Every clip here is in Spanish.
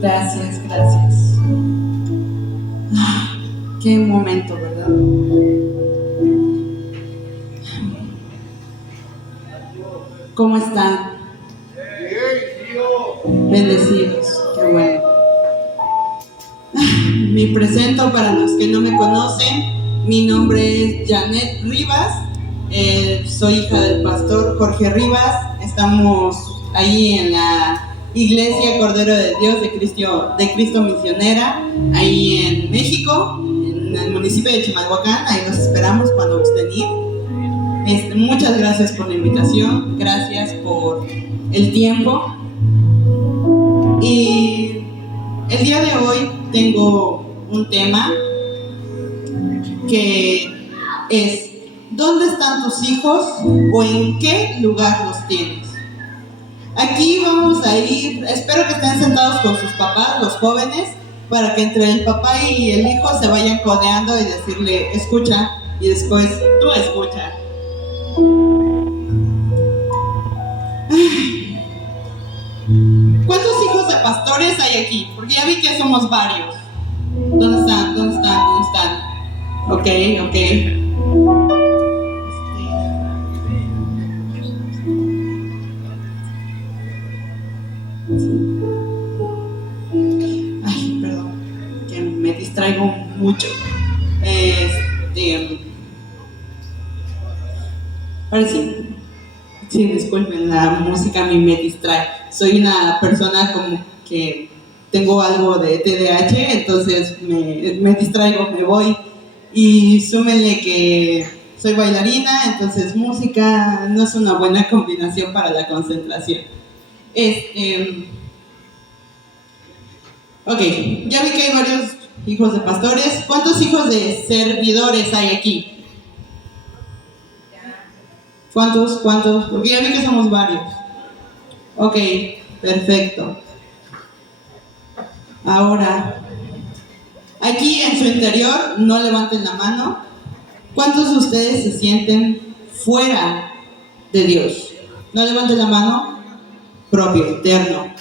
Gracias, gracias. Qué momento, ¿verdad? ¿Cómo están? Bendecidos, qué bueno. Me presento para los que no me conocen. Mi nombre es Janet Rivas. Soy hija del pastor Jorge Rivas. Estamos ahí en la Iglesia Cordero de Dios de Cristo Misionera, ahí en México, en el municipio de Chimalhuacán. Ahí los esperamos cuando gusten ir. Muchas gracias por la invitación, gracias por el tiempo. Y el día de hoy tengo un tema que es: ¿dónde están tus hijos o en qué lugar los tienes? Aquí vamos a ir, espero que estén sentados con sus papás, los jóvenes, para que entre el papá y el hijo se vayan codeando y decirle, escucha, y después tú escucha. ¿Cuántos hijos de pastores hay aquí? Porque ya vi que somos varios. ¿Dónde están? ¿Dónde están? ¿Dónde están? Ok. Ay, perdón, que me distraigo mucho. Ahora sí, disculpen, la música a mí me distrae. Soy una persona como que tengo algo de TDAH, entonces me distraigo, me voy. Y súmenle que soy bailarina, entonces música no es una buena combinación para la concentración. Ok, ya vi que hay varios hijos de pastores. ¿Cuántos hijos de servidores hay aquí? ¿Cuántos? Porque ya vi que somos varios. Ok, perfecto. Ahora, aquí en su interior, no levanten la mano. ¿Cuántos de ustedes se sienten fuera de Dios? No levanten la mano. Propio, interno.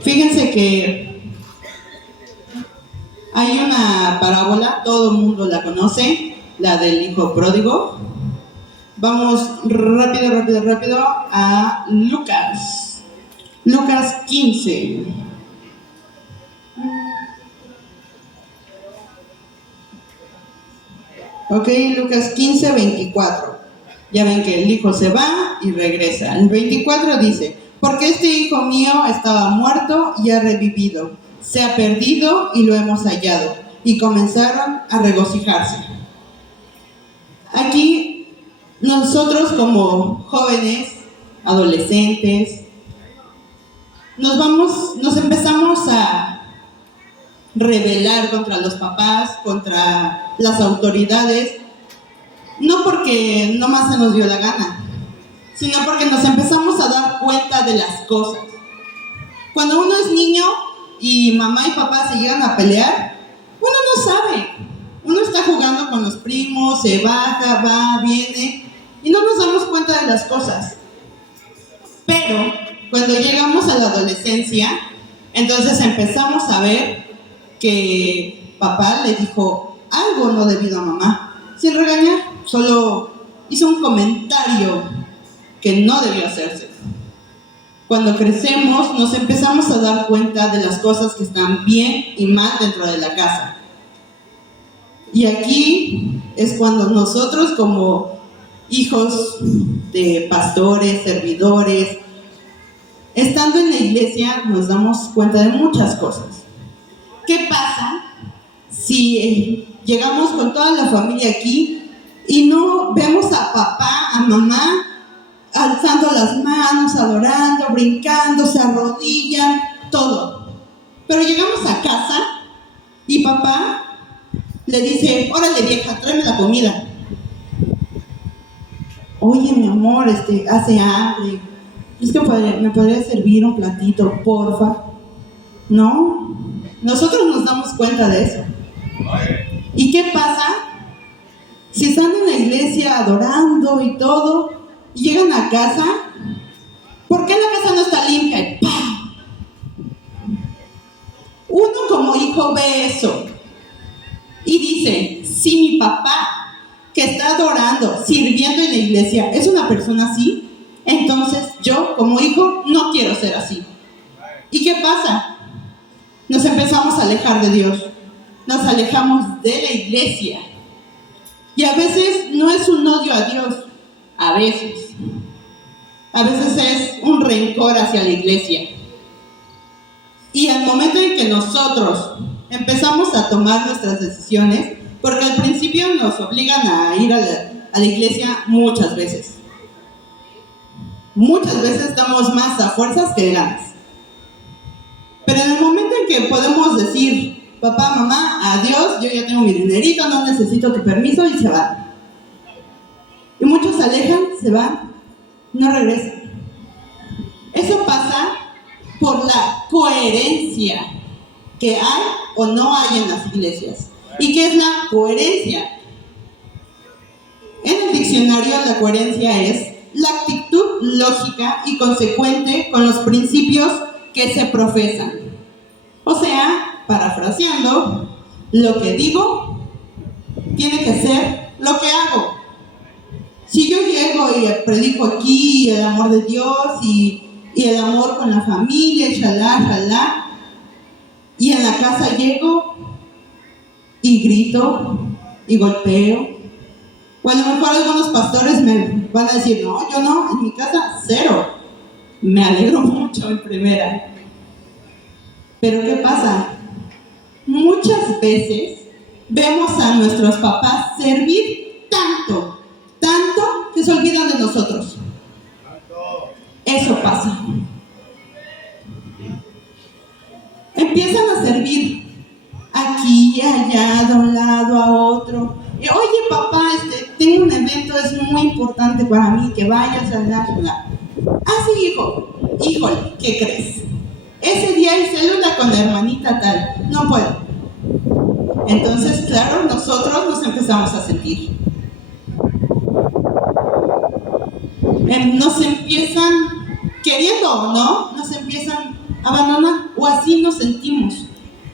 Fíjense que hay una parábola, todo el mundo la conoce, la del hijo pródigo. Vamos rápido a Lucas 15. Ok, Lucas 15, 24. Ya ven que el hijo se va y regresa. El 24 dice: porque este hijo mío estaba muerto y ha revivido, se ha perdido y lo hemos hallado. Y comenzaron a regocijarse. Aquí nosotros como jóvenes, adolescentes, nos empezamos a rebelar contra los papás, contra las autoridades, no porque nomás se nos dio la gana, sino porque nos empezamos a dar cuenta de las cosas. Cuando uno es niño y mamá y papá se llegan a pelear, uno no sabe. Uno está jugando con los primos, se baja, va, viene, y no nos damos cuenta de las cosas. Pero cuando llegamos a la adolescencia, entonces empezamos a ver que papá le dijo algo no debido a mamá, sin regañar, solo hizo un comentario que no debió hacerse. Cuando crecemos, nos empezamos a dar cuenta de las cosas que están bien y mal dentro de la casa. Y aquí es cuando nosotros, como hijos de pastores, servidores, estando en la iglesia, nos damos cuenta de muchas cosas. ¿Qué pasa si llegamos con toda la familia aquí y no vemos a papá, a mamá alzando las manos, adorando, brincando, se arrodillan, todo? Pero llegamos a casa y papá le dice: órale vieja, tráeme la comida. Oye mi amor, hace hambre, es que me podría servir un platito, porfa. No, nosotros nos damos cuenta de eso. ¿Y qué pasa si están en la iglesia adorando y todo, y llegan a casa? ¿Por qué la casa no está limpia? Y ¡pam! hijo ve eso y dice, si mi papá que está adorando, sirviendo en la iglesia, es una persona así, entonces yo como hijo no quiero ser así. ¿Y qué pasa? Nos empezamos a alejar de Dios, nos alejamos de la iglesia. Y a veces no es un odio a Dios, a veces es un rencor hacia la iglesia. Y al momento en que nosotros empezamos a tomar nuestras decisiones, porque al principio nos obligan a ir a la iglesia muchas veces. Muchas veces estamos más a fuerzas que de ganas. Pero en el momento en que podemos decir, papá, mamá, adiós, yo ya tengo mi dinerito, no necesito tu permiso, y se van. Y muchos se alejan, se van, no regresan. Eso pasa por la coherencia que hay o no hay en las iglesias. ¿Y qué es la coherencia? En el diccionario, la coherencia es la actitud lógica y consecuente con los principios que se profesan. O sea, parafraseando, lo que digo tiene que ser lo que hago. Si yo llego y predico aquí el amor de Dios y el amor con la familia, shalá, y en la casa llego y grito y golpeo, o a lo mejor algunos pastores me van a decir, no, yo no, en mi casa cero. Me alegro mucho en primera. Pero ¿qué pasa? Muchas veces vemos a nuestros papás servir tanto que se olvidan de nosotros. Eso pasa. Empiezan a servir aquí, allá, de un lado a otro. Oye, papá, tengo un evento, es muy importante para mí, que vayas a la ciudad. Ah, sí, hijo. Híjole, ¿qué crees? Ese día hay célula con la hermanita tal. No puedo. Entonces, claro, nosotros nos empezamos a sentir. Nos empiezan, queriendo o no, nos empiezan a abandonar, o así nos sentimos.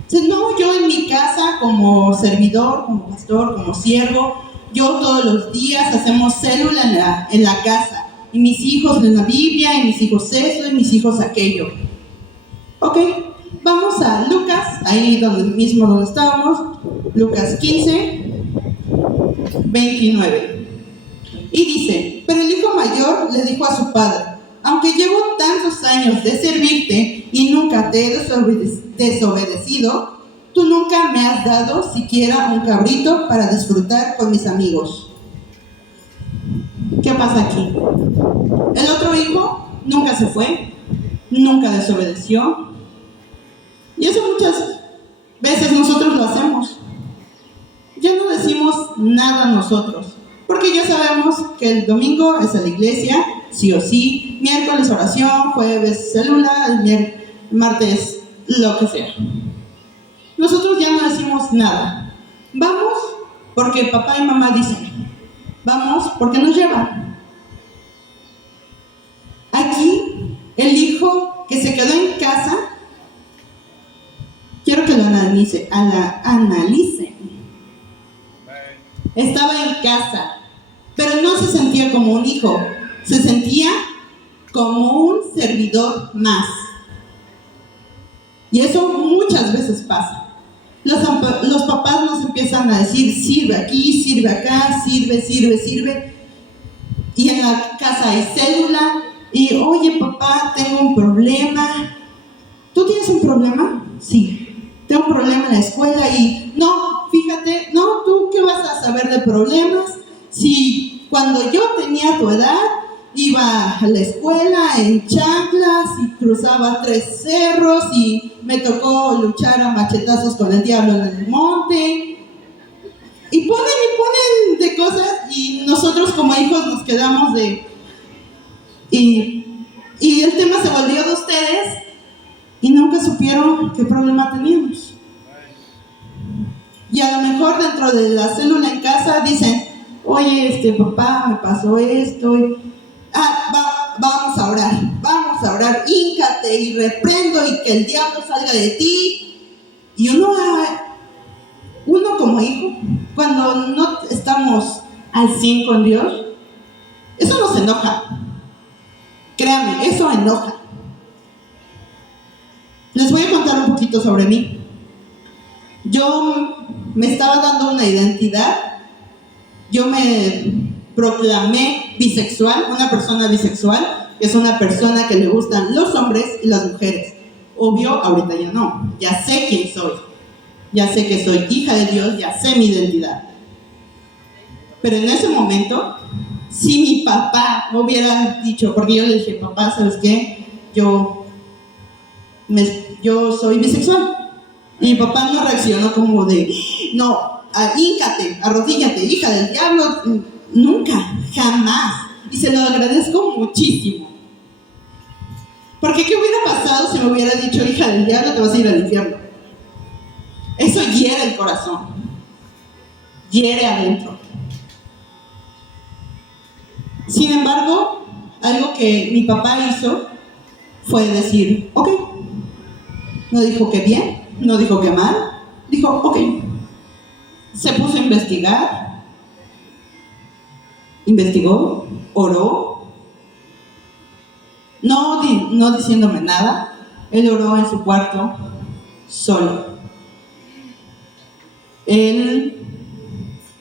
Entonces, no, yo en mi casa, como servidor, como pastor, como siervo, yo todos los días hacemos célula en la casa. Y mis hijos leen la Biblia, y mis hijos eso, y mis hijos aquello. Ok, vamos a Lucas, ahí mismo donde estábamos, Lucas 15, 29. Y dice, pero el hijo mayor le dijo a su padre, aunque llevo tantos años de servirte y nunca te he desobedecido, tú nunca me has dado siquiera un cabrito para disfrutar con mis amigos. ¿Qué pasa aquí? El otro hijo nunca se fue, nunca desobedeció. Y eso muchas veces nosotros lo hacemos. Ya no decimos nada nosotros, porque ya sabemos que el domingo es a la iglesia, sí o sí, miércoles oración, jueves célula, martes lo que sea. Nosotros ya no decimos nada. Vamos porque papá y mamá dicen. Vamos porque nos llevan. Aquí, el hijo que se quedó en casa, quiero que lo analicen. Estaba en casa, pero no se sentía como un hijo, se sentía como un servidor más. Y eso muchas veces pasa. Los papás nos empiezan a decir, sirve aquí, sirve acá, sirve. Y en la casa hay célula, y oye papá, tengo un problema. ¿Tú tienes un problema? Sí, tengo un problema en la escuela y no, fíjate, no, ¿tú qué vas a saber de problemas? Si cuando yo tenía tu edad, iba a la escuela en chanclas y cruzaba 3 cerros y me tocó luchar a machetazos con el diablo en el monte. Y ponen de cosas y nosotros como hijos nos quedamos de... Y el tema se volvió de ustedes y nunca supieron qué problema teníamos. Y a lo mejor dentro de la célula en casa dicen, oye, papá, me pasó esto. Vamos a orar, híncate y reprendo y que el diablo salga de ti. Y uno como hijo, cuando no estamos al 100 con Dios, eso nos enoja. Créame, eso enoja. Les voy a contar un poquito sobre mí. Yo me estaba dando una identidad. Yo me proclamé bisexual, una persona bisexual, que es una persona que le gustan los hombres y las mujeres. Obvio, ahorita ya no. Ya sé quién soy. Ya sé que soy hija de Dios, ya sé mi identidad. Pero en ese momento, si mi papá me hubiera dicho, porque yo le dije, papá, ¿sabes qué? Yo soy bisexual. Y mi papá no reaccionó como de, no, híncate, arrodíllate, hija del diablo. Nunca, jamás. Y se lo agradezco muchísimo. Porque ¿qué hubiera pasado si me hubiera dicho, hija del diablo, te vas a ir al infierno? Eso hiere el corazón. Hiere adentro. Sin embargo, algo que mi papá hizo fue decir, ok. No dijo que bien, no dijo que mal, dijo, ok. Se puso a investigar, investigó, oró, no diciéndome nada. Él oró en su cuarto, solo. Él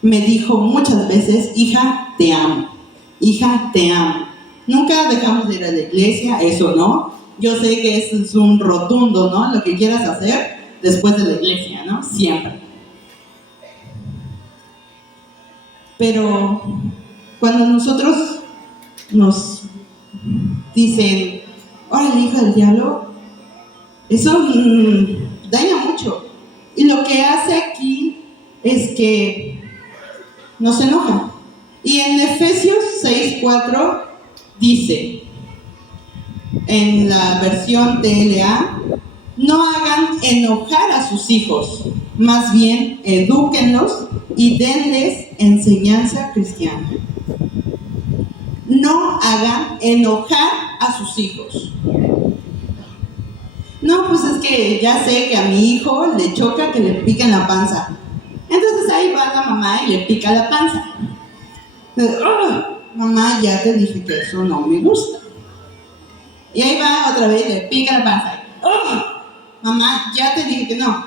me dijo muchas veces, hija, te amo, hija, te amo. Nunca dejamos de ir a la iglesia, eso no. Yo sé que eso es un rotundo, ¿no? Lo que quieras hacer después de la iglesia, ¿no? Siempre. Pero cuando nosotros nos dicen, órale, hija del diablo, eso daña mucho. Y lo que hace aquí es que nos enoja. Y en Efesios 6:4 dice, en la versión TLA, no hagan enojar a sus hijos, más bien edúquenlos y denles enseñanza cristiana. No hagan enojar a sus hijos. No, pues es que ya sé que a mi hijo le choca que le piquen la panza. Entonces ahí va la mamá y le pica la panza. Mamá, ya te dije que eso no me gusta. Y ahí va otra vez, le pica la panza. Mamá, ya te dije que no.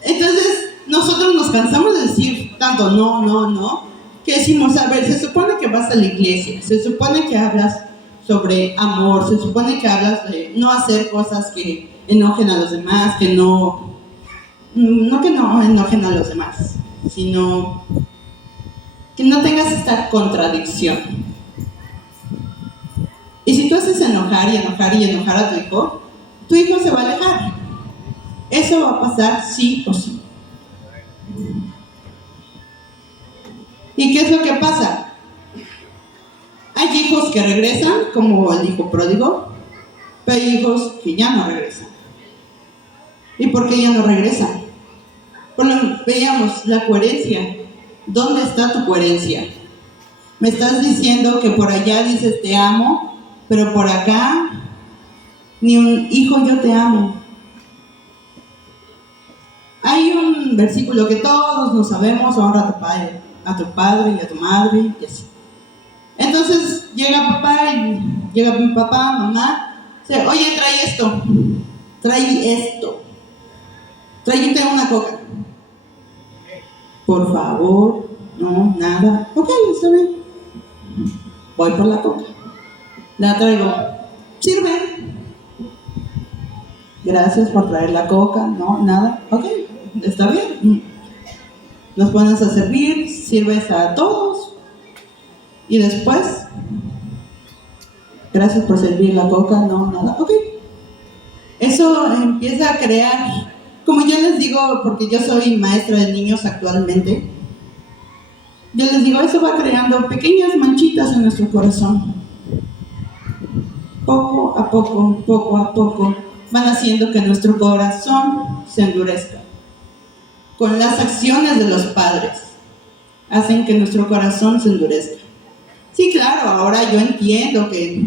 Entonces nosotros nos cansamos de decir tanto no, que decimos, a ver, se supone que vas a la iglesia, se supone que hablas sobre amor, se supone que hablas de no hacer cosas que enojen a los demás, que no enojen a los demás, sino que no tengas esta contradicción. Y si tú haces enojar y enojar y enojar a tu hijo se va a alejar. Eso va a pasar sí o sí. ¿Y qué es lo que pasa? Hay hijos que regresan, como el hijo pródigo, pero hay hijos que ya no regresan. ¿Y por qué ya no regresan? Bueno, veamos la coherencia. ¿Dónde está tu coherencia? Me estás diciendo que por allá dices te amo, pero por acá ni un hijo yo te amo. Hay un versículo que todos nos sabemos, honra a tu padre y a tu madre y así. Entonces llega mi papá, mamá, dice, oye, trae esto, tráete una coca. Por favor, no, nada. Ok, está bien. Voy por la coca. La traigo. Sirve. Gracias por traer la coca. No, nada. Ok, está bien. Nos pones a servir, sirves a todos. Y después, gracias por servir la coca. No, nada. Ok. Eso empieza a crear, como yo les digo, porque yo soy maestra de niños actualmente, yo les digo, eso va creando pequeñas manchitas en nuestro corazón. Poco a poco, van haciendo que nuestro corazón se endurezca. Con las acciones de los padres, hacen que nuestro corazón se endurezca. Sí, claro, ahora yo entiendo que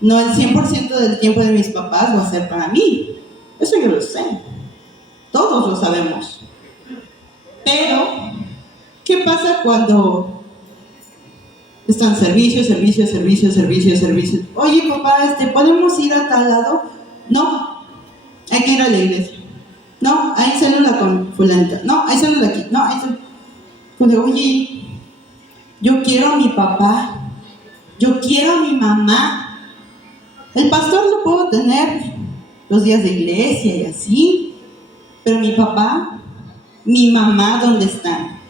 no el 100% del tiempo de mis papás va a ser para mí. Eso yo lo sé. Todos lo sabemos. Pero, ¿qué pasa cuando están servicios? Oye, papá, ¿podemos ir a tal lado? No, hay que ir a la iglesia. No, hay célula con fulanita. No, hay célula aquí. No, hay célula. Pues, oye, yo quiero a mi papá. Yo quiero a mi mamá. El pastor lo puedo tener los días de iglesia y así. Pero mi papá, mi mamá, ¿dónde están?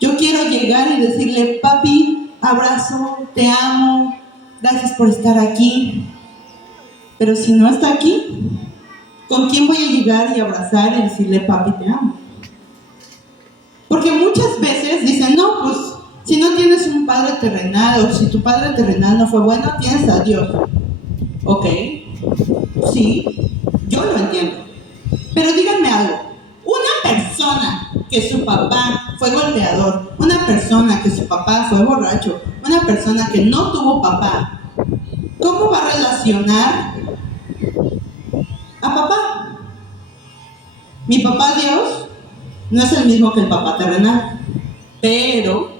Yo quiero llegar y decirle, papi, abrazo, te amo, gracias por estar aquí. Pero si no está aquí, ¿con quién voy a llegar y abrazar y decirle, papi, te amo? Porque muchas veces dicen, no, pues, si no tienes un padre terrenal, o si tu padre terrenal no fue bueno, tienes a Dios. Ok, sí, yo lo entiendo. Pero díganme algo, una persona que su papá fue golpeador, una persona que su papá fue borracho, una persona que no tuvo papá, ¿cómo va a relacionar a papá? Mi papá Dios no es el mismo que el papá terrenal, pero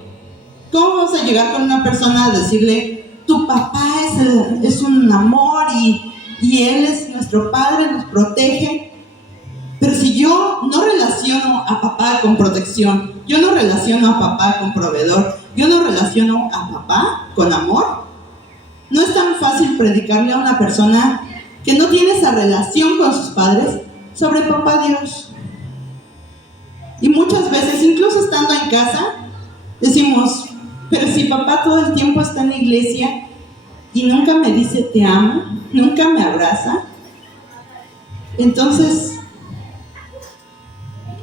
¿cómo vas a llegar con una persona a decirle, tu papá es un amor y él es nuestro padre, nos protege? Pero si yo no relaciono a papá con protección, yo no relaciono a papá con proveedor, yo no relaciono a papá con amor, no es tan fácil predicarle a una persona que no tiene esa relación con sus padres sobre papá Dios. Y muchas veces, incluso estando en casa, decimos, pero si papá todo el tiempo está en la iglesia y nunca me dice te amo, nunca me abraza, entonces,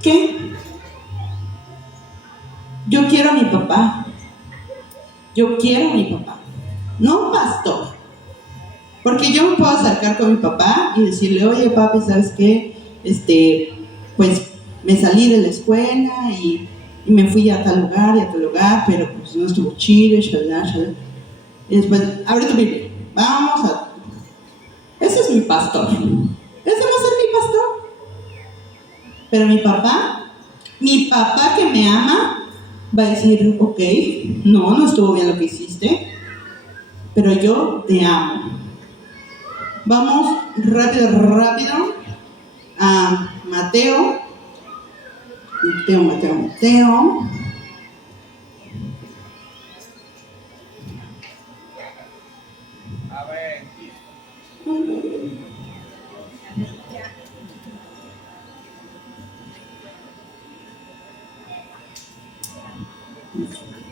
¿qué? Yo quiero a mi papá. Yo quiero a mi papá. No un pastor. Porque yo me puedo acercar con mi papá y decirle, oye papi, ¿sabes qué? Pues me salí de la escuela y me fui a tal lugar y a tal lugar, pero pues no estuvo chido, shalala. Y después, abre tu Biblia. Vamos a... Ese es mi pastor. Ese va a ser mi pastor. Pero mi papá que me ama, va a decir, ok, no estuvo bien lo que hiciste, pero yo te amo. Vamos rápido a Mateo. A ver.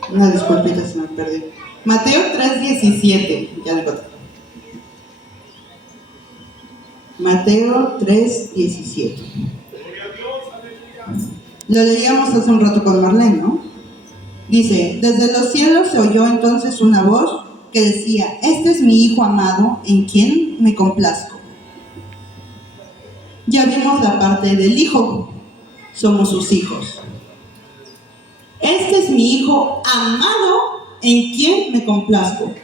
Una disculpita, se me perdió. Mateo 3:17, ya lo encontré. Mateo 3:17. Lo leíamos hace un rato con Marlene, ¿no? Dice, desde los cielos se oyó entonces una voz que decía, este es mi hijo amado, en quien me complazco. Ya vimos la parte del hijo, somos sus hijos. Este es mi hijo amado, en quien me complazco.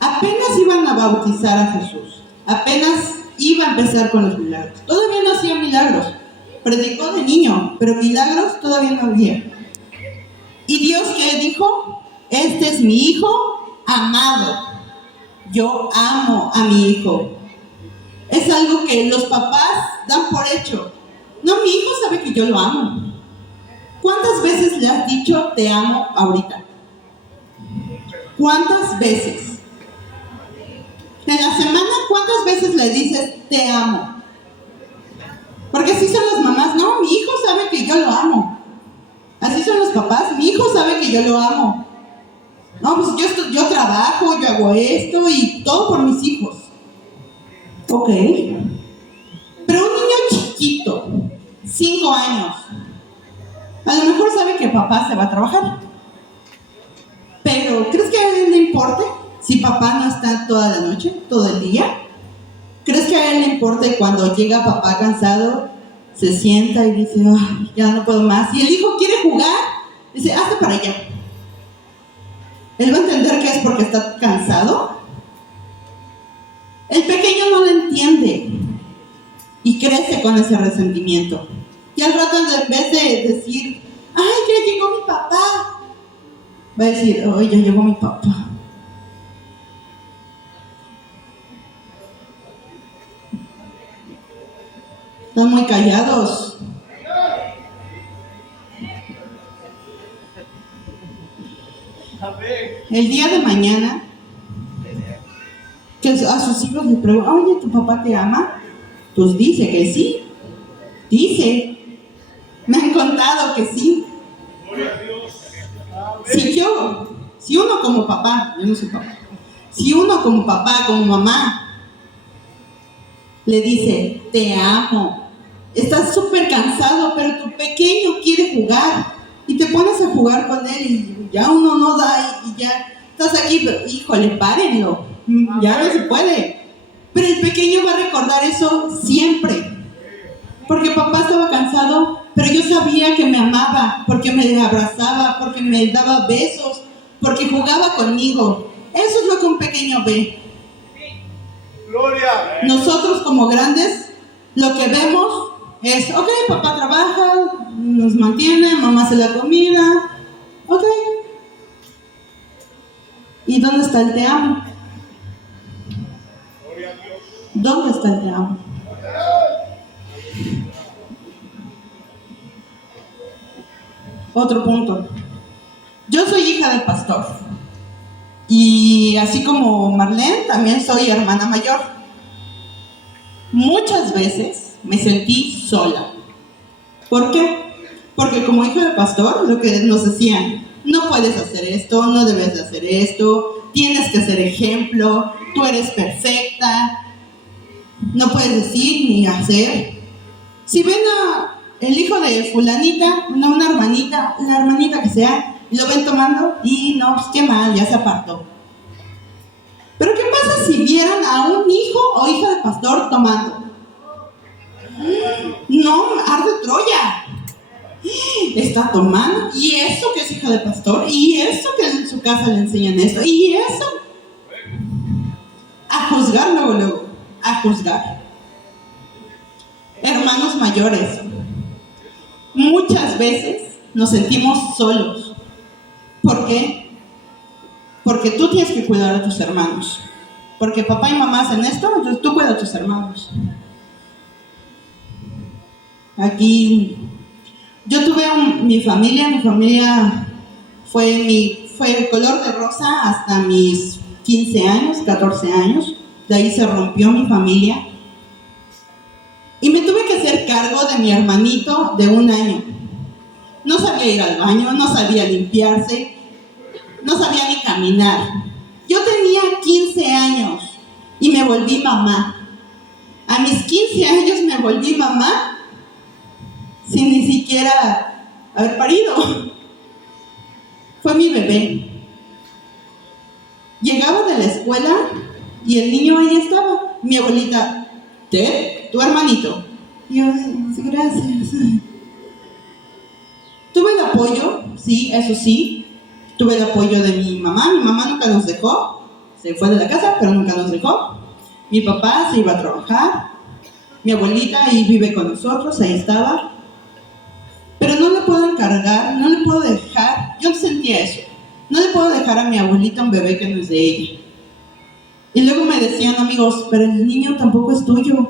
Apenas iban a bautizar a Jesús, apenas iba a empezar con los milagros. Todavía no hacía milagros, predicó de niño, pero milagros todavía no había. ¿Y Dios qué dijo? Este es mi hijo amado. Yo amo a mi hijo. Es algo que los papás dan por hecho. No, mi hijo sabe que yo lo amo. ¿Cuántas veces le has dicho te amo ahorita? ¿Cuántas veces? En la semana, ¿cuántas veces le dices te amo? Porque así son las mamás. No, mi hijo sabe que yo lo amo. Así son los papás. Mi hijo sabe que yo lo amo. No, pues yo trabajo, yo hago esto y todo por mis hijos. Ok. Pero un niño chiquito, 5 años, a lo mejor sabe que papá se va a trabajar. Pero, ¿crees que a él le importe si papá no está toda la noche, todo el día? ¿Crees que a él le importe cuando llega papá cansado, se sienta y dice, ya no puedo más? Y el hijo quiere jugar, dice, hazte para allá. ¿Él va a entender que es porque está cansado? El pequeño no lo entiende. Y crece con ese resentimiento. Y al rato, en vez de decir, ¡ay, ya llegó mi papá!, va a decir, ¡ay, ya llegó mi papá! Están muy callados. El día de mañana, que a sus hijos les preguntan, oye, ¿tu papá te ama? Pues dice que sí. Dice. Me han contado que sí. Si uno como papá, yo no soy papá, si uno como papá, como mamá, le dice, te amo, estás súper cansado, pero tu pequeño quiere jugar, y te pones a jugar con él, y ya uno no da, y ya estás aquí, pero híjole, párenlo, ya no se puede. Pero el pequeño va a recordar eso siempre, porque papá estaba cansado, pero yo sabía que me amaba, porque me abrazaba, porque me daba besos, porque jugaba conmigo. Eso es lo que un pequeño ve. Gloria. Nosotros como grandes, lo que vemos es, ok, papá trabaja, nos mantiene, mamá hace la comida, ok. ¿Y dónde está el te amo? ¿Dónde está el te amo? Otro punto. Yo soy hija del pastor. Y así como Marlene, también soy hermana mayor. Muchas veces me sentí sola. ¿Por qué? Porque como hija del pastor, lo que nos decían, no puedes hacer esto, no debes de hacer esto, tienes que ser ejemplo, tú eres perfecta, no puedes decir ni hacer. Si ven el hijo de fulanita, una hermanita, la hermanita que sea, y lo ven tomando, y no, pues qué mal, ya se apartó. Pero ¿qué pasa si vieran a un hijo o hija de pastor tomando? No, arde Troya. Está tomando, y eso que es hija de pastor, y eso que en su casa le enseñan esto, y eso. A juzgar luego, a juzgar. Hermanos mayores, muchas veces nos sentimos solos. ¿Por qué? Porque tú tienes que cuidar a tus hermanos. Porque papá y mamá hacen esto, entonces tú cuidas a tus hermanos. Aquí, yo tuve mi familia fue el color de rosa hasta mis 15 años, 14 años. De ahí se rompió mi familia. Y me tuve que hacer cargo de mi hermanito de 1 año. No sabía ir al baño, no sabía limpiarse, no sabía ni caminar. Yo tenía 15 años y me volví mamá. A mis 15 años me volví mamá sin ni siquiera haber parido. Fue mi bebé. Llegaba de la escuela y el niño ahí estaba. Mi abuelita, Ted, tu hermanito. Y yo, gracias. Tuve el apoyo, sí, eso sí. Tuve el apoyo de mi mamá. Mi mamá nunca nos dejó. Se fue de la casa, pero nunca nos dejó. Mi papá se iba a trabajar. Mi abuelita ahí vive con nosotros, ahí estaba. Pero no le puedo encargar, no le puedo dejar. Yo sentía eso. No le puedo dejar a mi abuelita un bebé que no es de ella. Y luego me decían amigos, pero el niño tampoco es tuyo,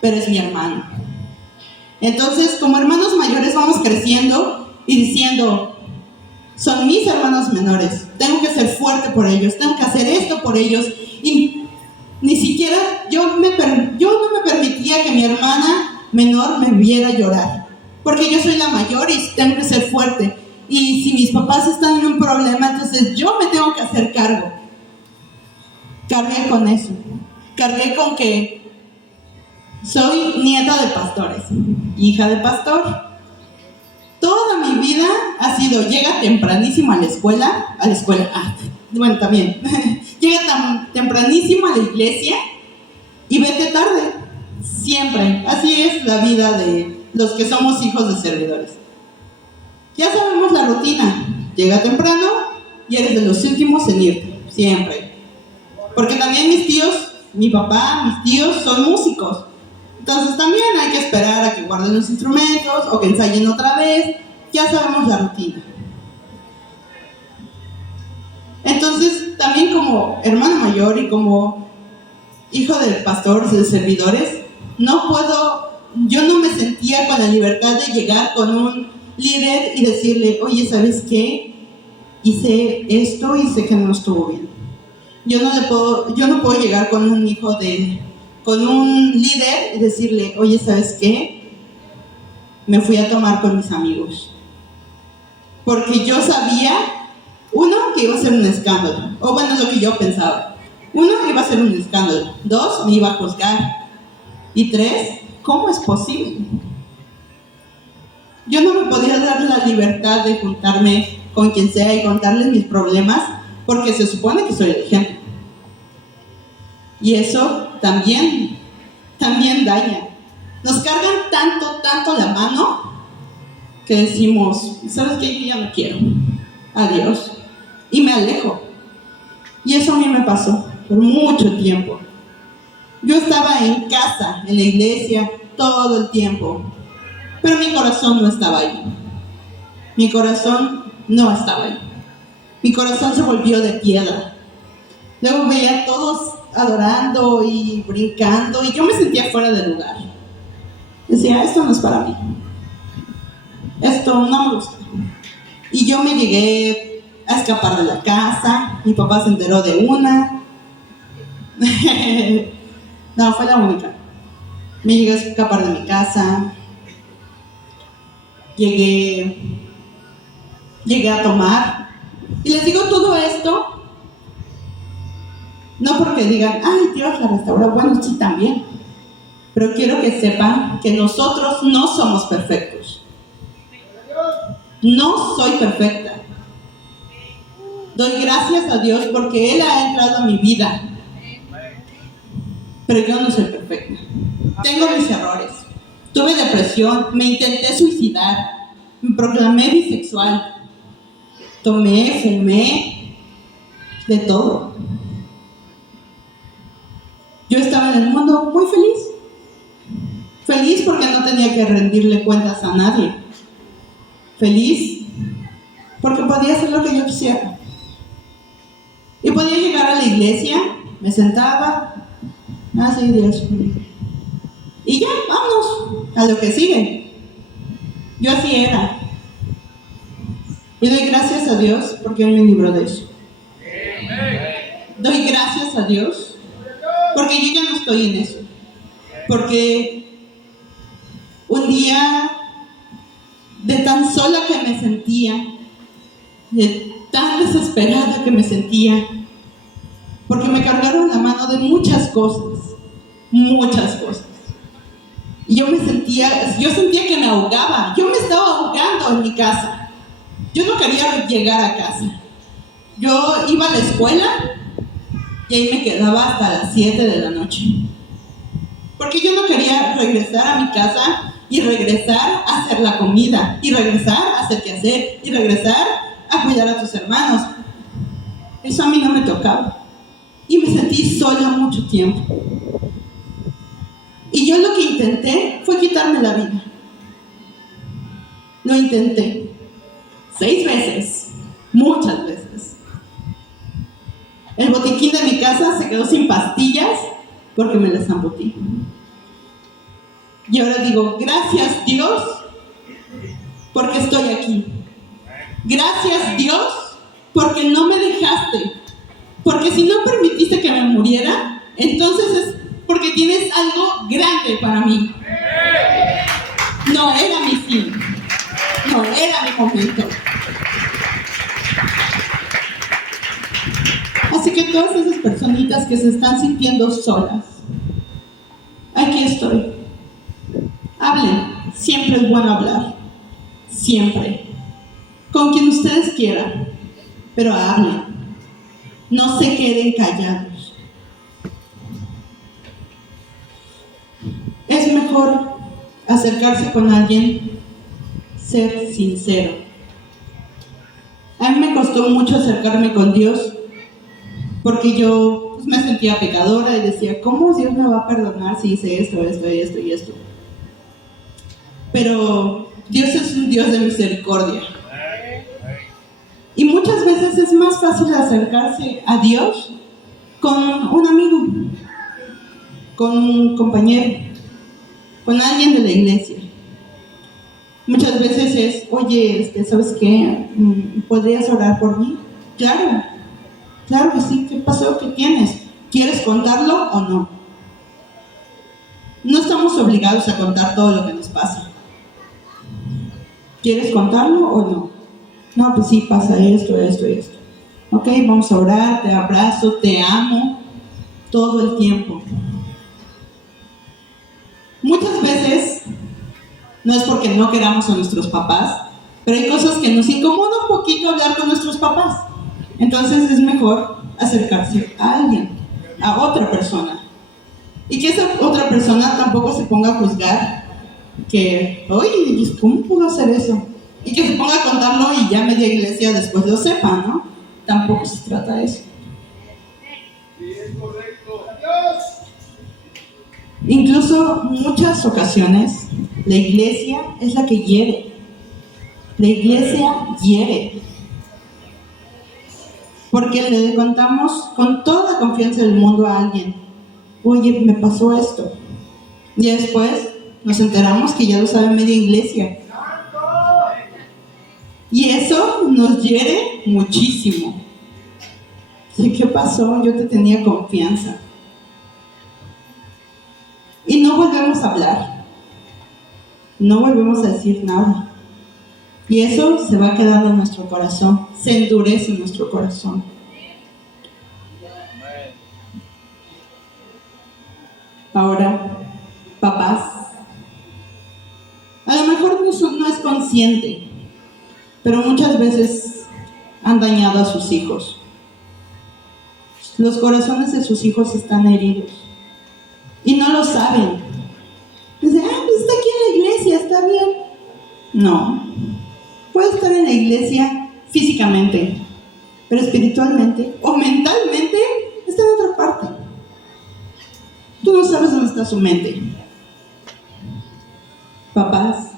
pero es mi hermano. Entonces, como hermanos mayores vamos creciendo y diciendo, son mis hermanos menores, tengo que ser fuerte por ellos, tengo que hacer esto por ellos. Y ni siquiera yo no me permitía que mi hermana menor me viera llorar, porque yo soy la mayor y tengo que ser fuerte. Y si mis papás están en un problema, entonces yo me tengo que hacer cargo. Cargué con eso. Cargué con que soy nieta de pastores, hija de pastor. Toda mi vida ha sido, llega tempranísimo a la escuela, bueno, también, llega tempranísimo a la iglesia y vete tarde, siempre. Así es la vida de los que somos hijos de servidores. Ya sabemos la rutina, llega temprano y eres de los últimos en irte, siempre. Porque también mis tíos, mi papá, mis tíos son músicos. Entonces también hay que esperar a que guarden los instrumentos o que ensayen otra vez. Ya sabemos la rutina. Entonces también como hermano mayor y como hijo del pastor, de servidores, yo no me sentía con la libertad de llegar con un líder y decirle, oye, ¿sabes qué? Hice esto y sé que no estuvo bien. Yo no puedo llegar con un líder y decirle, oye, ¿sabes qué? Me fui a tomar con mis amigos. Porque yo sabía, uno, que iba a ser un escándalo. O bueno, es lo que yo pensaba. Uno, iba a ser un escándalo. Dos, me iba a juzgar. Y tres, ¿cómo es posible? Yo no me podía dar la libertad de juntarme con quien sea y contarles mis problemas, porque se supone que soy el ejemplo. Y eso también daña. Nos cargan tanto la mano, que decimos, ¿sabes qué? Yo ya no quiero. Adiós. Y me alejo. Y eso a mí me pasó por mucho tiempo. Yo estaba en casa, en la iglesia, todo el tiempo. Pero mi corazón no estaba ahí. Mi corazón no estaba ahí. Mi corazón se volvió de piedra. Luego veía a todos adorando y brincando y yo me sentía fuera de lugar. Decía, esto no es para mí. Esto no me gusta. Y yo me llegué a escapar de la casa. Mi papá se enteró de una. No, fue la única. Me llegué a escapar de mi casa. Llegué a tomar. Y les digo todo esto, no porque digan, ay, Dios la restauró. Bueno, sí, también. Pero quiero que sepan que nosotros no somos perfectos. No soy perfecta. Doy gracias a Dios porque Él ha entrado a mi vida. Pero yo no soy perfecta. Tengo mis errores. Tuve depresión, me intenté suicidar, me proclamé bisexual. Tomé, fumé, de todo. Yo estaba en el mundo muy feliz. Feliz porque no tenía que rendirle cuentas a nadie. Feliz porque podía hacer lo que yo quisiera. Y podía llegar a la iglesia, me sentaba, sí, Dios. Y ya, vámonos a lo que sigue. Yo así era. Y doy gracias a Dios porque Él me libró de eso. Doy gracias a Dios porque yo ya no estoy en eso. Porque un día, de tan sola que me sentía, de tan desesperada que me sentía, porque me cargaron la mano de muchas cosas. Y yo sentía que me ahogaba. Yo me estaba ahogando en mi casa. Yo no quería llegar a casa. Yo iba a la escuela y ahí me quedaba hasta las 7 de la noche. Porque yo no quería regresar a mi casa y regresar a hacer la comida, y regresar a hacer qué hacer, y regresar a cuidar a tus hermanos. Eso a mí no me tocaba. Y me sentí sola mucho tiempo. Y yo lo que intenté fue quitarme la vida. Lo intenté. 6 veces, muchas veces. El botiquín de mi casa se quedó sin pastillas porque me las embotí. Y ahora digo, gracias Dios, porque estoy aquí. Gracias Dios, porque no me dejaste. Porque si no permitiste que me muriera, entonces es porque tienes algo grande para mí. No era mi fin. No era mi momento. Así que todas esas personitas que se están sintiendo solas, aquí estoy. Hablen. Siempre es bueno hablar. Siempre. Con quien ustedes quieran. Pero hablen. No se queden callados. Es mejor acercarse con alguien, ser sincero. A mí me costó mucho acercarme con Dios porque yo pues, me sentía pecadora y decía, ¿cómo Dios me va a perdonar si hice esto, esto, esto y esto? Pero Dios es un Dios de misericordia. Y muchas veces es más fácil acercarse a Dios con un amigo, con un compañero, con alguien de la iglesia. Muchas veces es, oye, ¿sabes qué? ¿Podrías orar por mí? Claro, claro que sí. ¿Qué pasó? ¿Qué tienes? ¿Quieres contarlo o no? No estamos obligados a contar todo lo que nos pasa. ¿Quieres contarlo o no? No, pues sí, pasa esto, esto y esto. Ok, vamos a orar, te abrazo, te amo, todo el tiempo. Muchas veces, no es porque no queramos a nuestros papás, pero hay cosas que nos incomoda un poquito hablar con nuestros papás. Entonces es mejor acercarse a alguien, a otra persona. Y que esa otra persona tampoco se ponga a juzgar que, oye, ¿cómo pudo hacer eso? Y que se ponga a contarlo y ya media iglesia después lo sepa, ¿no? Tampoco se trata de eso. Sí, es correcto. Adiós. Incluso muchas ocasiones la iglesia es la que hiere. La iglesia hiere. Porque le contamos con toda la confianza del mundo a alguien, oye, me pasó esto. Y después nos enteramos que ya lo sabe media iglesia. Y eso nos hiere muchísimo. ¿Qué pasó? Yo te tenía confianza. Y no volvemos a hablar. No volvemos a decir nada. Y eso se va quedando en nuestro corazón. Se endurece en nuestro corazón. Ahora, papás, a lo mejor no es consciente, pero muchas veces han dañado a sus hijos. Los corazones de sus hijos están heridos y no lo saben. Dicen, pues está aquí en la iglesia, está bien. No, puede estar en la iglesia físicamente, pero espiritualmente o mentalmente está en otra parte. Tú no sabes dónde está su mente. Papás,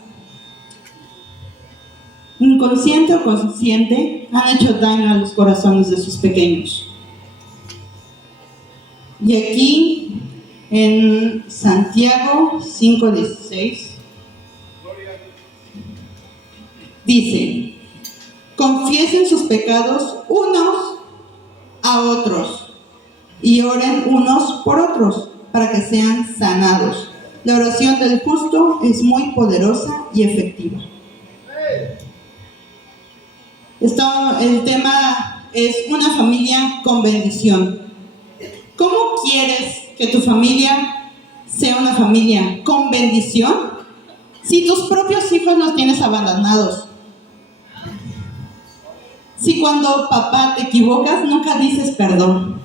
inconsciente o consciente, han hecho daño a los corazones de sus pequeños. Y aquí, en Santiago 5:16, dice, confiesen sus pecados unos a otros y oren unos por otros para que sean sanados. La oración del justo es muy poderosa y efectiva. El tema es una familia con bendición. ¿Cómo quieres que tu familia sea una familia con bendición si tus propios hijos los tienes abandonados? Si cuando papá te equivocas nunca dices perdón.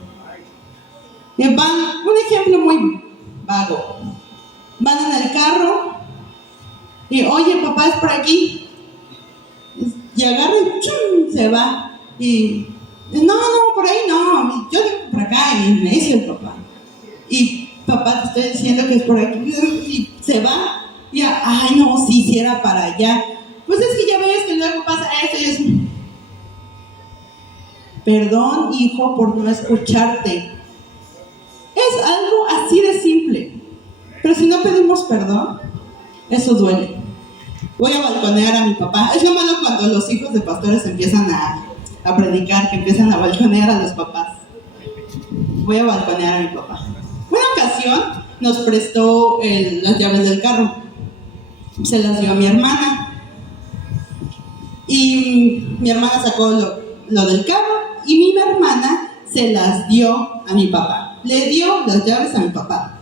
Un ejemplo muy vago. Van en el carro y, oye, papá, es por aquí. Y agarra y ¡chum! Se va. Y, no, por ahí no. Yo digo por acá y me dice el papá. Y papá, te estoy diciendo que es por aquí. Y se va. Y, ay, no, si era para allá. Pues es que ya ves que luego pasa esto y eso. Perdón, hijo, por no escucharte. Es algo así de simple. Pero si no pedimos perdón, eso duele. Voy a balconear a mi papá. Es lo malo cuando los hijos de pastores empiezan a predicar, que empiezan a balconear a los papás. Voy a balconear a mi papá. Una ocasión nos prestó las llaves del carro. Se las dio a mi hermana. Y mi hermana sacó lo del carro y mi hermana se las dio a mi papá. Le dio las llaves a mi papá.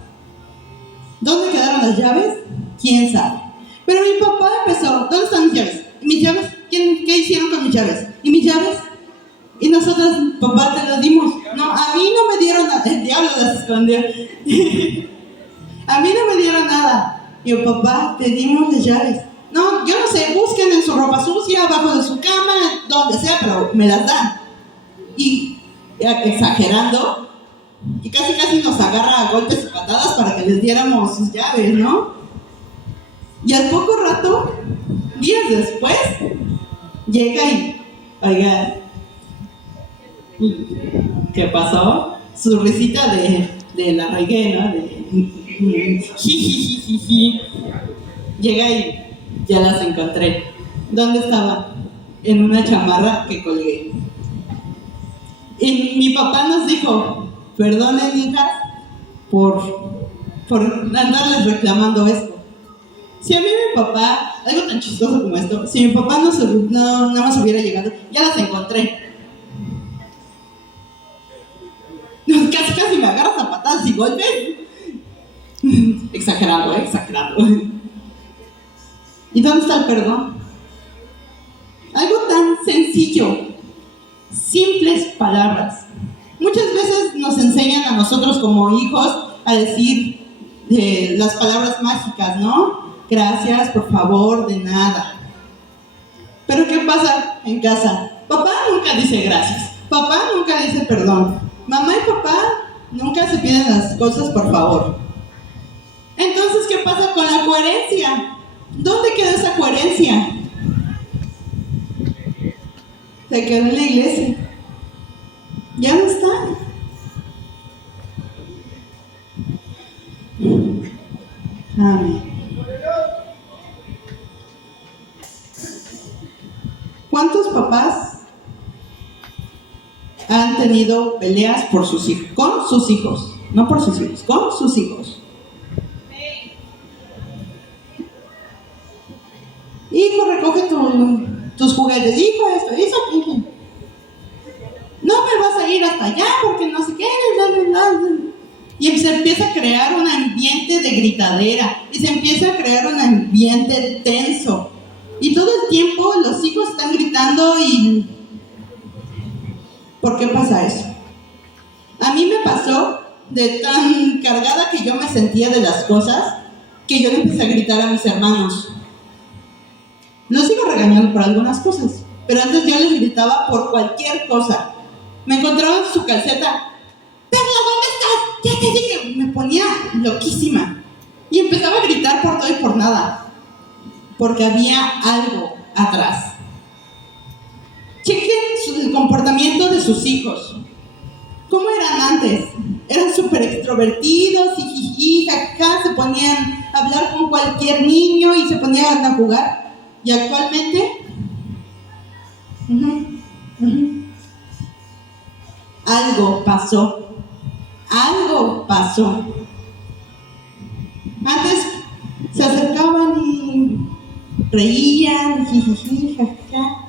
¿Dónde quedaron las llaves? ¿Quién sabe? Pero mi papá empezó, ¿dónde están mis llaves? ¿Y mis llaves? ¿Qué hicieron con mis llaves? ¿Y mis llaves? Y nosotros, papá, te las dimos. No, a mí no me dieron nada. El diablo las escondió. A mí no me dieron nada. Y yo, papá, te dimos las llaves. No, yo no sé, busquen en su ropa sucia, abajo de su cama, donde sea, pero me las dan. Y exagerando, y casi nos agarra a golpes y patadas para que les diéramos sus llaves, ¿no? Y al poco rato, días después, llega y, oiga, ¿qué pasó? Su risita de la regué, ¿no? De jijijijiji. Llega y ya las encontré. ¿Dónde estaba? En una chamarra que colgué. Y mi papá nos dijo, perdonen, hijas, por andarles reclamando esto. Si a mí mi papá, algo tan chistoso como esto, si mi papá no nada más hubiera llegado, ya las encontré. Casi me agarras a patadas y golpes. Exagerado, exagerado. ¿Y dónde está el perdón? Algo tan sencillo, simples palabras. Muchas veces nos enseñan a nosotros como hijos a decir las palabras mágicas, ¿no? Gracias, por favor, de nada. Pero ¿qué pasa en casa? Papá nunca dice gracias. Papá nunca dice perdón. Mamá y papá nunca se piden las cosas por favor. Entonces, ¿qué pasa con la coherencia? ¿Dónde queda esa coherencia? Se quedó en la iglesia. Ya no está. Amén. ¿Cuántos papás han tenido peleas por sus hijos? Con sus hijos, no por sus hijos, con sus hijos. Hijo, recoge tus juguetes. Hijo, esto, eso, hijo. No me vas a ir hasta allá porque no sé qué. Y se empieza a crear un ambiente de gritadera. Y se empieza a crear un ambiente tenso. Y todo el tiempo los hijos están gritando y... ¿Por qué pasa eso? A mí me pasó de tan cargada que yo me sentía de las cosas que yo le empecé a gritar a mis hermanos. Los sigo regañando por algunas cosas, pero antes yo les gritaba por cualquier cosa. Me encontraba en su calceta. Perla, ¿dónde estás? Ya te dije. Me ponía loquísima. Y empezaba a gritar por todo y por nada. Porque había algo atrás. Chequen el comportamiento de sus hijos. ¿Cómo eran antes? Eran súper extrovertidos, jijiji, jajaja, se ponían a hablar con cualquier niño y se ponían a jugar. Y actualmente, algo pasó. Algo pasó. Antes se acercaban y reían, jijiji, jajaja.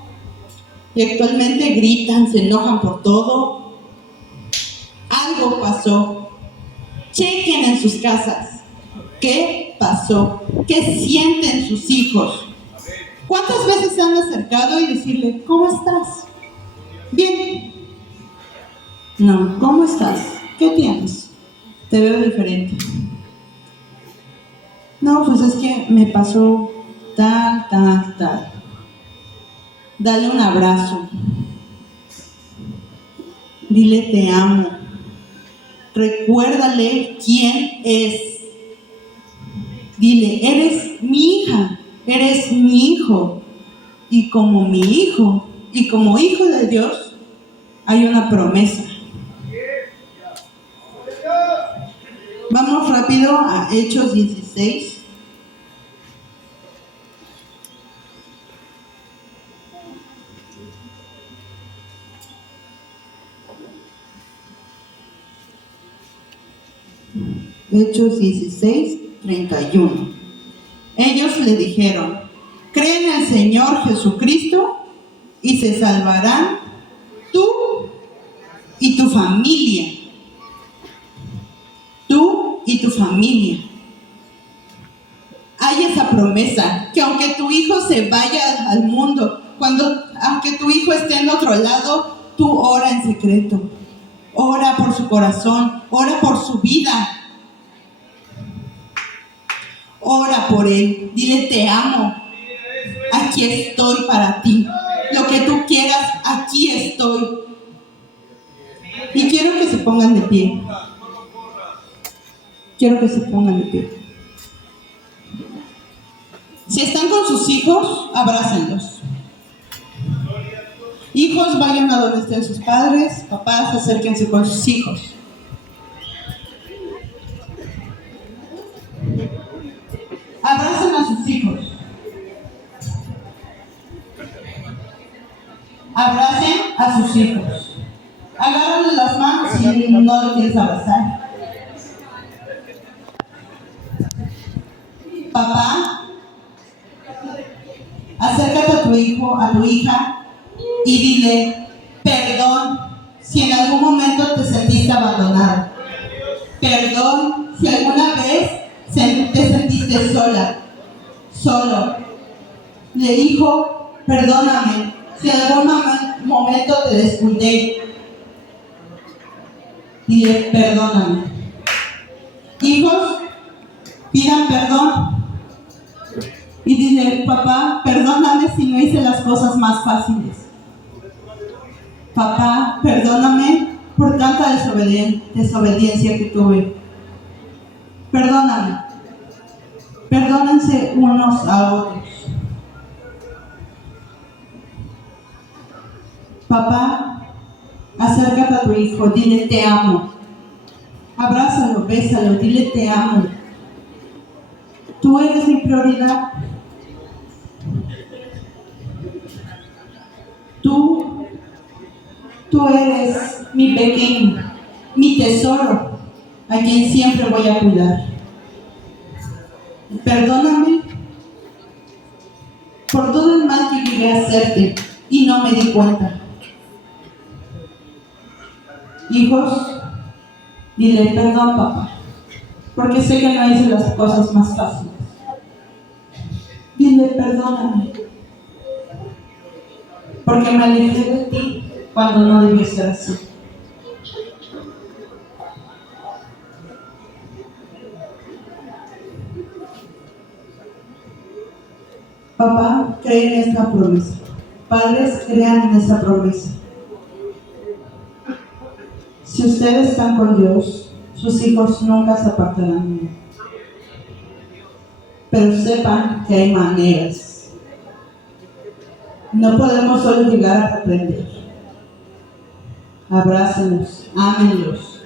Y actualmente gritan, se enojan por todo. Algo pasó. Chequen en sus casas. ¿Qué pasó? ¿Qué sienten sus hijos? ¿Cuántas veces se han acercado y decirle, ¿cómo estás? Bien. No, ¿cómo estás? ¿Qué tienes? Te veo diferente. No, pues es que me pasó tal. Dale un abrazo. Dile te amo. Recuérdale quién es. Dile, eres mi hija. Eres mi hijo, y como mi hijo, y como hijo de Dios, hay una promesa. Vamos rápido a Hechos 16. Hechos 16, 31. Ellos le dijeron, cree en el Señor Jesucristo y se salvarán tú y tu familia. Tú y tu familia. Hay esa promesa, que aunque tu hijo se vaya al mundo, aunque tu hijo esté en otro lado, tú ora en secreto. Ora por su corazón, ora por su vida. Ora por él, dile te amo, aquí estoy para ti, lo que tú quieras, aquí estoy. Y quiero que se pongan de pie. Quiero que se pongan de pie. Si están con sus hijos, abrácenlos. Hijos, vayan a donde estén sus padres. Papás, acérquense con sus hijos. Abracen a sus hijos. Abracen a sus hijos. Agárrenle las manos si no lo quieres abrazar. Papá, acércate a tu hijo, a tu hija y dile perdón si en algún momento te sentiste abandonado. Perdón si alguna vez te sentiste sola, solo. Le dijo, perdóname si en algún momento te descuidé. Dile, perdóname. Hijos, pidan perdón. Y dile, papá, perdóname si no hice las cosas más fáciles. Papá, perdóname por tanta desobediencia que tuve. Perdóname. Perdónense unos a otros. Papá, acércate a tu hijo, dile te amo. Abrázalo, bésalo, dile te amo. Tú eres mi prioridad. Tú eres mi pequeño, mi tesoro, a quien siempre voy a cuidar. Perdóname por todo el mal que llegué a hacerte y no me di cuenta. Hijos, dile perdón, papá, porque sé que no hice las cosas más fáciles. Dile perdóname, porque me alejé de ti cuando no debió ser así. Papá, creen en esta promesa. Padres, crean en esta promesa. Si ustedes están con Dios, sus hijos nunca se apartarán de Él. Pero sepan que hay maneras. No podemos solo llegar a reprender. Abrácenlos, ámenlos.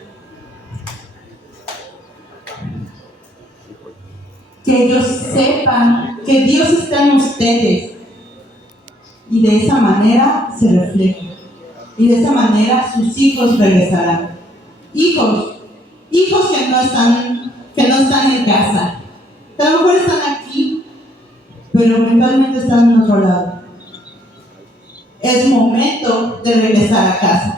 Que ellos sepan que Dios está en ustedes. Y de esa manera se refleja. Y de esa manera sus hijos regresarán. Hijos que no están en casa. A lo mejor están aquí, pero mentalmente están en otro lado. Es momento de regresar a casa.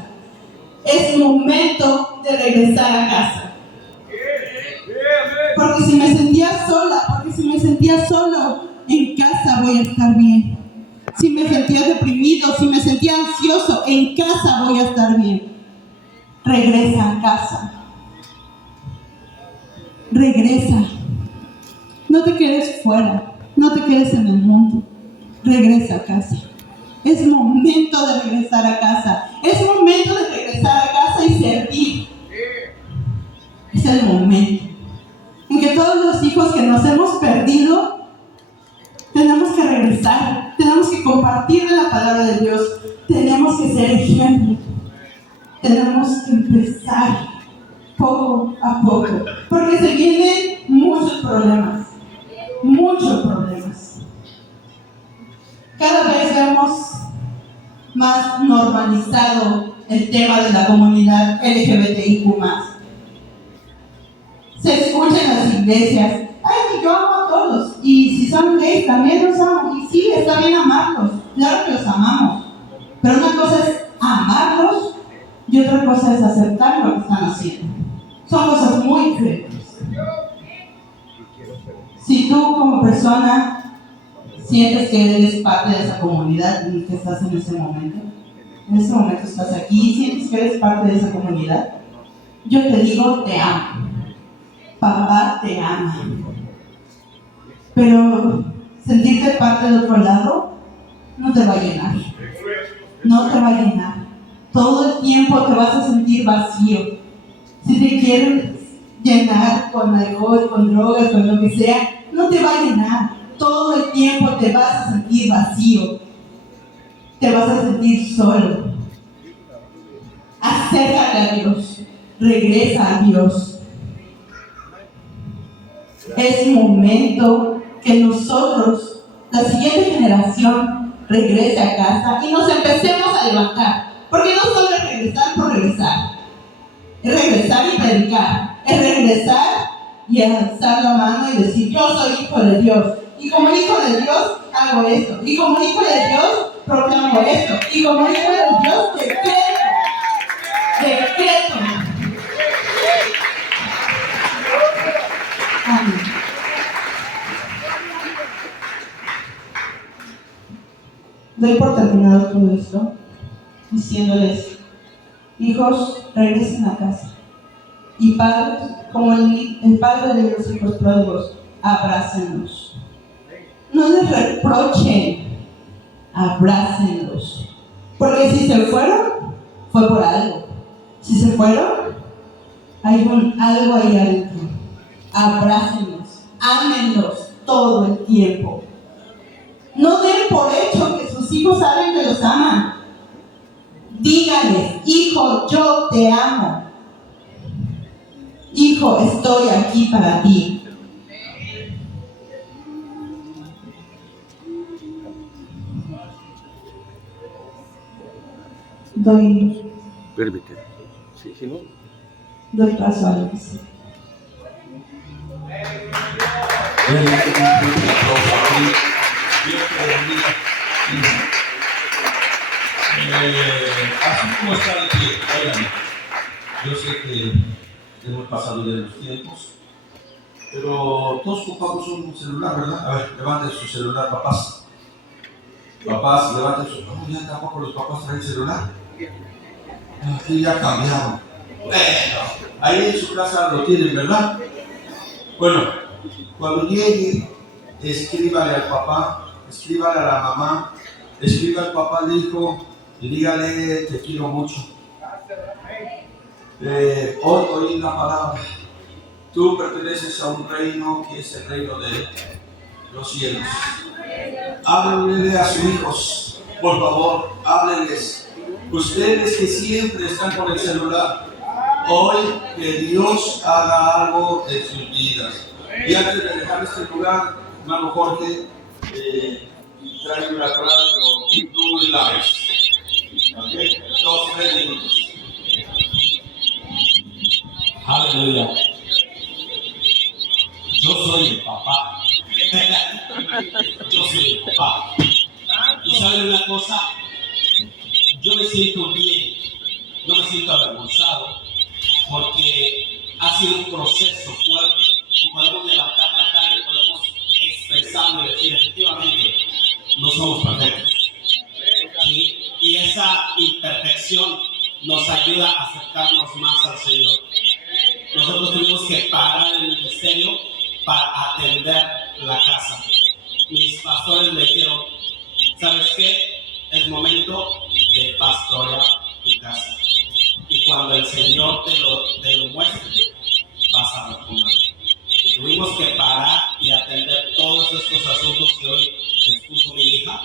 Es momento de regresar a casa. Porque si me sentía sola, porque si me sentía solo, en casa voy a estar bien. Si me sentía deprimido, si me sentía ansioso, en casa voy a estar bien. Regresa a casa. Regresa. No te quedes fuera, no te quedes en el mundo. Regresa a casa. Es momento de regresar a casa. Es momento de regresar a casa y servir. Es el momento en que todos los hijos que nos hemos perdido tenemos que regresar, tenemos que compartir la palabra de Dios, tenemos que ser ejemplo, tenemos que empezar poco a poco, porque se vienen muchos problemas. Cada vez vemos más normalizado el tema de la comunidad LGBTIQ+. Se escucha en las iglesias, ay, yo amo a todos, y si son gays también los amo, y sí, está bien amarlos, claro que los amamos, pero una cosa es amarlos y otra cosa es aceptar lo que están haciendo. Son cosas muy diferentes. Si tú como persona sientes que eres parte de esa comunidad y que estás en ese momento estás aquí y sientes que eres parte de esa comunidad, yo te digo, te amo. Papá te ama. Pero sentirte parte del otro lado no te va a llenar. No te va a llenar. Todo el tiempo te vas a sentir vacío. Si te quieres llenar con alcohol, con drogas, con lo que sea, no te va a llenar. Todo el tiempo te vas a sentir vacío, te vas a sentir solo. Acércate a Dios, regresa a Dios. Es momento que nosotros, la siguiente generación, regrese a casa y nos empecemos a levantar. Porque no solo es regresar por regresar, es regresar y predicar, es regresar y alzar la mano y decir: yo soy hijo de Dios, y como hijo de Dios hago esto, y como hijo de Dios proclamo esto, y como hijo de Dios decreto. Amén. Doy por terminado todo esto diciéndoles: hijos, regresen a casa. Y padres, como el padre de los hijos pródigos, abrácenlos. No les reprochen, abrácenlos. Porque si se fueron, fue por algo. Si se fueron, hay algo ahí adentro. Abrácenlos, ámenlos todo el tiempo. No den por hecho que sus hijos saben que los aman. Díganles: hijo, yo te amo. Hijo, estoy aquí para ti. Permíteme. Sí, sí, ¿no? Doy paso a lo que sí. Así como está de pie, oigan, yo sé que hemos pasado ya los tiempos, pero todos ocupamos un celular, ¿verdad? A ver, levanten su celular, papás. Papás, levanten su... No, ya tampoco los papás traen celular. Aquí ya cambiaron. Bueno, ahí en su casa lo tienen, ¿verdad? Bueno, cuando llegue, escríbale al papá, escríbale a la mamá, escriba al papá al hijo y dígale: te quiero mucho. Hoy oí la palabra: tú perteneces a un reino que es el reino de los cielos. Háblenle a sus hijos, por favor, háblenles. Ustedes que siempre están con el celular, hoy que Dios haga algo en sus vidas. Y antes de dejar este lugar, hermano Jorge, trae una palabra, pero no muy larga. ¿Ok? 2-3 minutos. Aleluya. Yo soy el papá. Yo soy el papá. Y saben una cosa, yo me siento bien, no me siento avergonzado, porque ha sido un proceso fuerte y podemos levantar la cara y podemos expresarlo y decir: efectivamente, no somos perfectos. ¿Sí? Y esa imperfección nos ayuda a acercarnos más al Señor. Nosotros tuvimos que parar el ministerio para atender la casa. Mis pastores me dijeron: ¿sabes qué? Es momento de pastorear tu casa. Y cuando el Señor te lo muestre, vas a retomar. Y tuvimos que parar y atender todos estos asuntos que hoy expuso mi hija.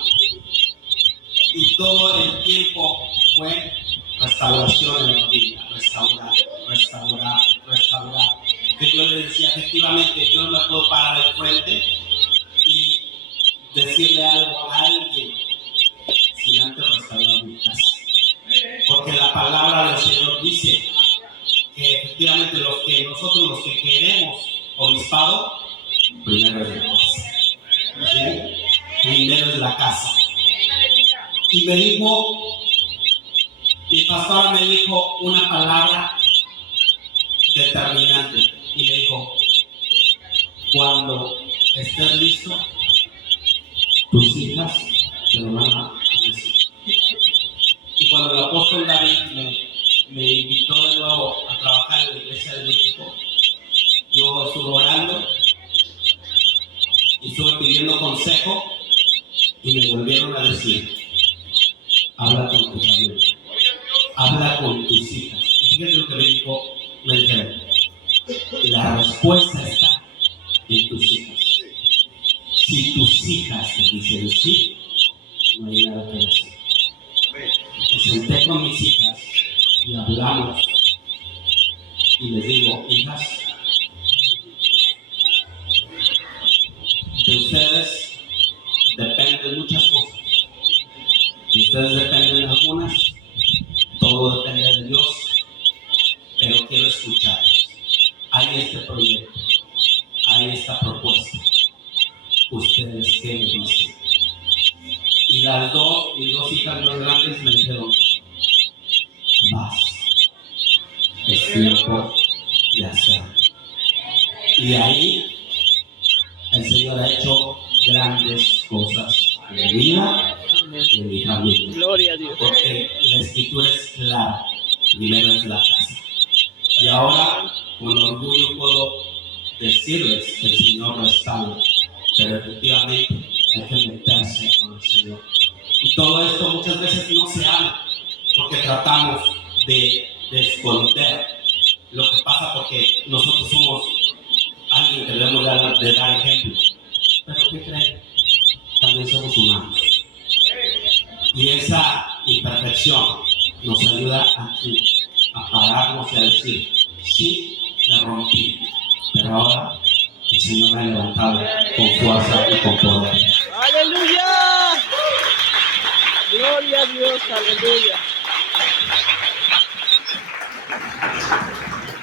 Y todo el tiempo fue restauración en la vida, restaurar. Que yo le decía: efectivamente, yo no me puedo parar al frente y decirle algo a alguien sin antes restaurar mi casa. Porque la palabra del Señor dice que efectivamente nosotros los que queremos obispado, primero es la casa. ¿Sí? Primero es la casa. Y me dijo, mi pastora me dijo una palabra determinante. Y me dijo: cuando estés listo, tus hijas te lo van a decir. Y cuando el apóstol David me invitó de nuevo a trabajar en la iglesia de México, yo estuve orando y estuve pidiendo consejo y me volvieron a decir: habla con tu familia, habla con tus hijas. Y fíjate lo que me dijeron: La respuesta está en tus hijas. Si tus hijas te dicen sí, no hay nada que decir. Me senté con mis hijas y hablamos y les digo, hijas, de ustedes dependen muchas cosas. De ustedes dependen algunas, todo depende de Dios, pero quiero escuchar. Hay este proyecto, hay esta propuesta. ¿Ustedes qué me dicen? Y mis dos hijas más grandes me dijeron, vas, es tiempo de hacerlo. Y ahí el Señor ha hecho grandes cosas en mi vida y en mi familia. Gloria a Dios. Porque la escritura es clara, primero es la casa. Y ahora con orgullo puedo decirles que el Señor no está, pero efectivamente hay que meterse con el Señor. Y todo esto muchas veces no se habla porque tratamos de esconder lo que pasa, porque nosotros somos alguien que debemos de dar ejemplo. Pero ¿qué creen? También somos humanos. Y esa imperfección nos ayuda a pararnos y a decir, sí, me rompí, pero ahora el Señor me ha levantado con fuerza y con poder. ¡Aleluya! Gloria a Dios, aleluya.